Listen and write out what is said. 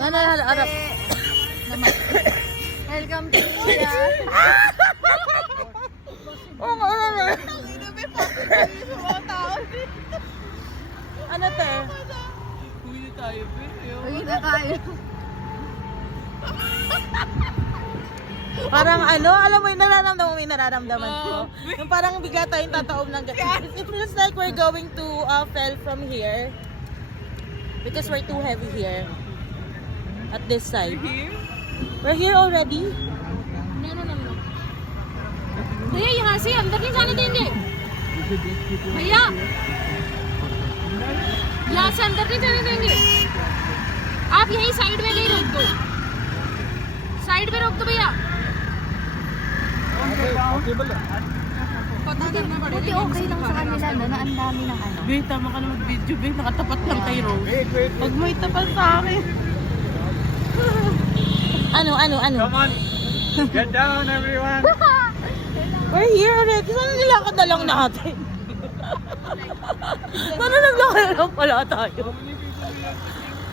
Ano na harap? Welcome to India. Oo nga naman. Ano te? Uwi na tayo, Uwi na tayo. Parang ano, alam mo yung nararamdaman mo yung nararamdaman ko. Yung parang bigla tayong tataob ng gabi. It feels like we're going to fell from here. Because we're too heavy here. At this side. We're here already? No. भैया यहाँ से अंदर नहीं जाने देंगे भैया यहाँ से अंदर नहीं जाने देंगे आप यहीं साइड में नहीं रोक दो साइड में रोक दो भैया पता करना पड़ेगा okay lang sa kanila na ang dami ng ano Be, tama ka na mag-video, Be. Nakatapat lang kay Rose. Huwag mo itapat sa akin. Ano? Come on, get down, everyone. We're here already. Sana nilakad na lang natin? Sana naglakad na lang pala tayo?